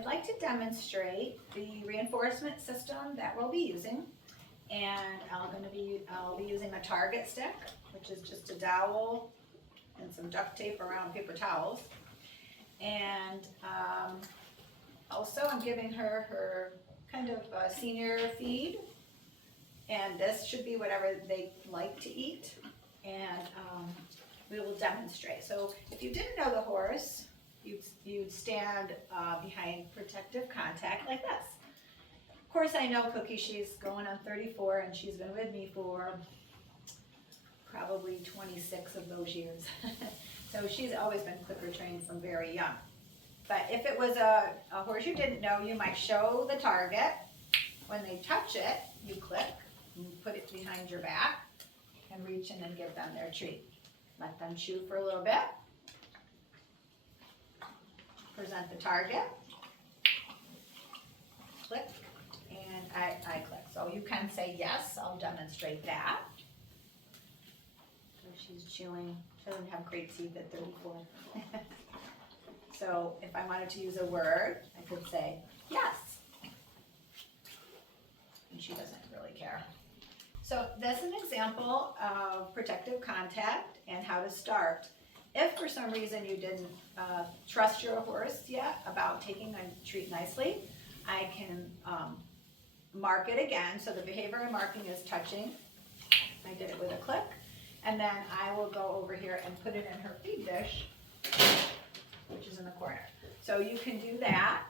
I'd like to demonstrate the reinforcement system that we'll be using. And I'll be using a target stick, which is just a dowel and some duct tape around paper towels. And also I'm giving her kind of a senior feed. And this should be whatever they like to eat. And we will demonstrate. So if you didn't know the horse, you'd stand behind protective contact like this. Of course, I know Cookie, she's going on 34 and she's been with me for probably 26 of those years. So she's always been clicker trained from very young. But if it was a horse you didn't know, you might show the target. When they touch it, you click and put it behind your back and reach in and give them their treat. Let them chew for a little bit. Present the target. Click. And I click. So you can say yes, I'll demonstrate that. So she's chewing. She doesn't have great teeth at 34. So if I wanted to use a word, I could say yes. And she doesn't really care. So that's an example of protective contact and how to start. If for some reason you didn't trust your horse yet about taking a treat nicely, I can mark it again. So the behavior I'm marking is touching. I did it with a click. And then I will go over here and put it in her feed dish, which is in the corner. So you can do that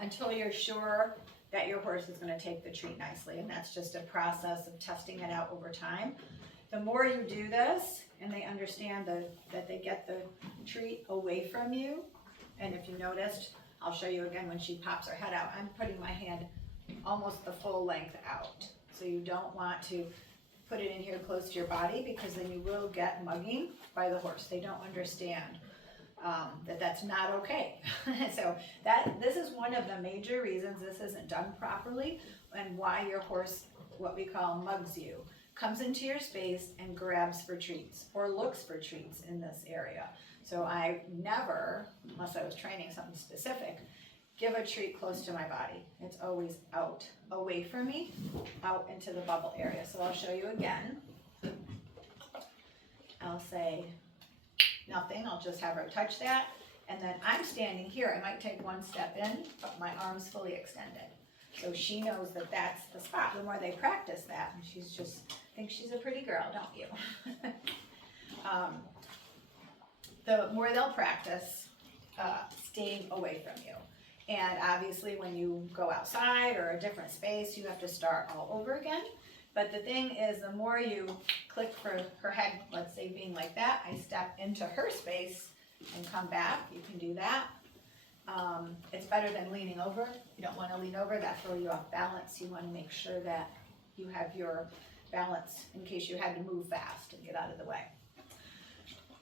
until you're sure that your horse is going to take the treat nicely. And that's just a process of testing it out over time. The more you do this, and they understand that they get the treat away from you, and if you noticed, I'll show you again when she pops her head out, I'm putting my hand almost the full length out. So you don't want to put it in here close to your body because then you will get mugging by the horse. They don't understand that that's not okay. So this is one of the major reasons this isn't done properly and why your horse, what we call mugs you, comes into your space and grabs for treats or looks for treats in this area. So I never, unless I was training something specific, give a treat close to my body. It's always out, away from me, out into the bubble area. So I'll show you again. I'll say nothing, I'll just have her touch that. And then I'm standing here, I might take one step in, but my arm's fully extended. So she knows that that's the spot. The more they practice that, and she's just, thinks she's a pretty girl, don't you? The more they'll practice staying away from you. And obviously when you go outside or a different space, you have to start all over again. But the thing is, the more you click for her head, let's say being like that, I step into her space and come back. You can do that. It's better than leaning over. You don't want to lean over, that throws you off balance. You want to make sure that you have your balance in case you had to move fast and get out of the way.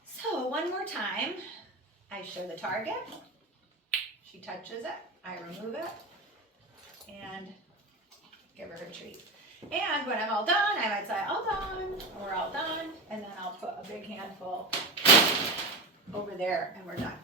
So one more time, I show the target. She touches it, I remove it, and give her her treat. And when I'm all done, I might say, all done, or we're all done, and then I'll put a big handful over there, and we're done.